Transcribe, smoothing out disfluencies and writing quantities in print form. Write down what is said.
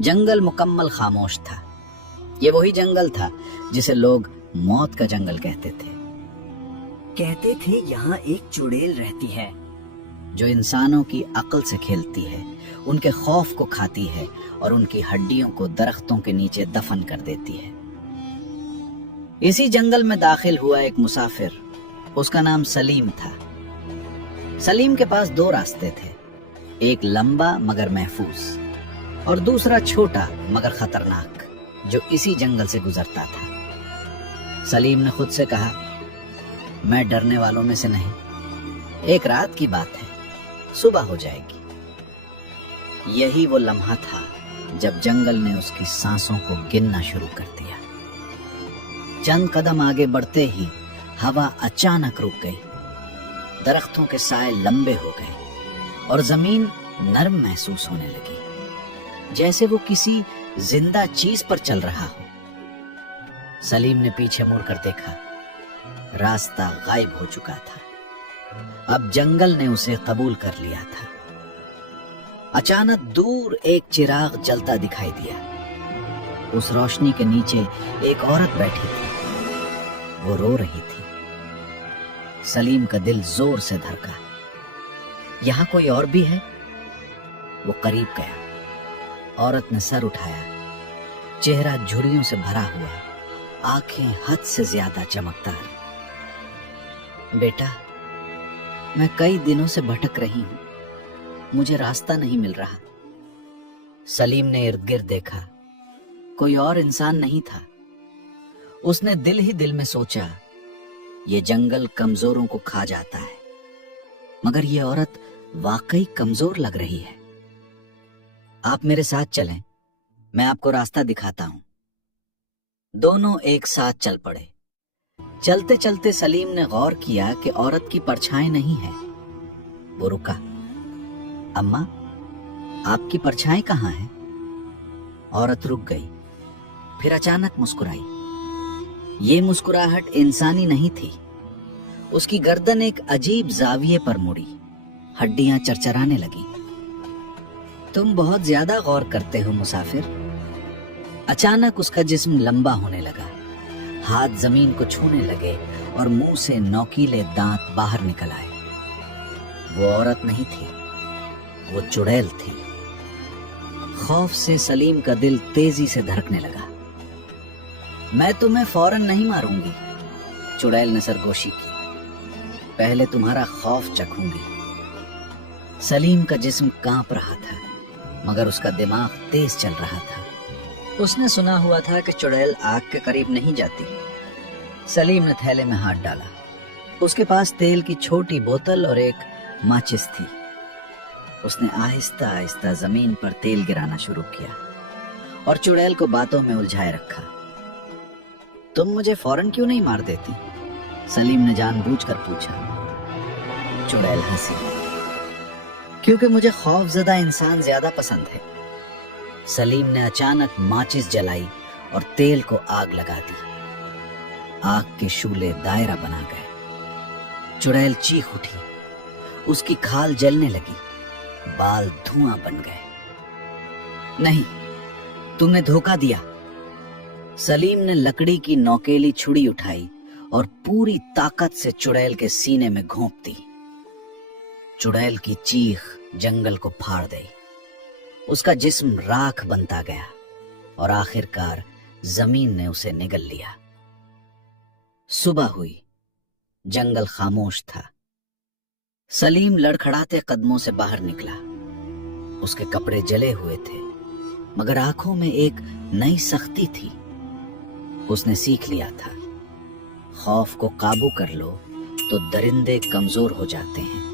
जंगल मुकम्मल खामोश था। ये वही जंगल था जिसे लोग मौत का जंगल कहते थे। कहते थे यहाँ एक चुड़ैल रहती है जो इंसानों की अक्ल से खेलती है, उनके खौफ को खाती है और उनकी हड्डियों को दरख्तों के नीचे दफन कर देती है। इसी जंगल में दाखिल हुआ एक मुसाफिर, उसका नाम सलीम था। सलीम के पास दो रास्ते थे, एक लंबा मगर महफूज और दूसरा छोटा मगर खतरनाक, जो इसी जंगल से गुजरता था। सलीम ने खुद से कहा, मैं डरने वालों में से नहीं, एक रात की बात है, सुबह हो जाएगी। यही वो लम्हा था जब जंगल ने उसकी सांसों को गिनना शुरू कर दिया। चंद कदम आगे बढ़ते ही हवा अचानक रुक गई, दरख्तों के साए लंबे हो गए और जमीन नरम महसूस होने लगी, जैसे वो किसी जिंदा चीज पर चल रहा हो। सलीम ने पीछे मुड़कर देखा, रास्ता गायब हो चुका था। अब जंगल ने उसे कबूल कर लिया था। अचानक दूर एक चिराग जलता दिखाई दिया। उस रोशनी के नीचे एक औरत बैठी थी, वो रो रही थी। सलीम का दिल जोर से धड़का। यहां कोई और भी है? वो करीब गया। औरत ने सर उठाया, चेहरा झुर्रियों से भरा हुआ, आंखें हद से ज्यादा चमकदार। बेटा, मैं कई दिनों से भटक रही हूं, मुझे रास्ता नहीं मिल रहा। सलीम ने इर्द गिर्द देखा, कोई और इंसान नहीं था। उसने दिल ही दिल में सोचा, ये जंगल कमजोरों को खा जाता है, मगर ये औरत वाकई कमजोर लग रही है। आप मेरे साथ चलें, मैं आपको रास्ता दिखाता हूं। दोनों एक साथ चल पड़े। चलते चलते सलीम ने गौर किया कि औरत की परछाई नहीं है। वो रुका। अम्मा, आपकी परछाई कहाँ है? औरत रुक गई, फिर अचानक मुस्कुराई। ये मुस्कुराहट इंसानी नहीं थी। उसकी गर्दन एक अजीब जाविये पर मुड़ी, हड्डियां चरचराने लगी। तुम बहुत ज्यादा गौर करते हो मुसाफिर। अचानक उसका जिस्म लंबा होने लगा, हाथ जमीन को छूने लगे और मुंह से नोकीले दांत बाहर निकल आए। वो औरत नहीं थी, वो चुड़ैल थी। खौफ से सलीम का दिल तेजी से धड़कने लगा। मैं तुम्हें फौरन नहीं मारूंगी, चुड़ैल ने सरगोशी की, पहले तुम्हारा खौफ चखूंगी। सलीम का जिस्म कांप रहा था, मगर उसका दिमाग तेज चल रहा था। उसने सुना हुआ था कि चुड़ैल आग के करीब नहीं जाती। सलीम ने थैले में हाथ डाला। उसके पास तेल की छोटी बोतल और एक माचिस थी। उसने आहिस्ता आहिस्ता जमीन पर तेल गिराना शुरू किया और चुड़ैल को बातों में उलझाए रखा। तुम मुझे फौरन क्यों नहीं मार देती? सलीम ने जानबूझकर पूछा। चुड़ैल हंसी। क्योंकि मुझे खौफजदा इंसान ज्यादा पसंद है। सलीम ने अचानक माचिस जलाई और तेल को आग लगा दी। आग के शूले दायरा बना गए। चुड़ैल चीख उठी, उसकी खाल जलने लगी, बाल धुआं बन गए। नहीं, तुमने धोखा दिया। सलीम ने लकड़ी की नोकेली छुरी उठाई और पूरी ताकत से चुड़ैल के सीने में घोंप दी। चुड़ैल की चीख जंगल को फाड़ गई। उसका जिस्म राख बनता गया और आखिरकार जमीन ने उसे निगल लिया। सुबह हुई, जंगल खामोश था। सलीम लड़खड़ाते कदमों से बाहर निकला। उसके कपड़े जले हुए थे, मगर आंखों में एक नई सख्ती थी। उसने सीख लिया था, खौफ को काबू कर लो तो दरिंदे कमजोर हो जाते हैं।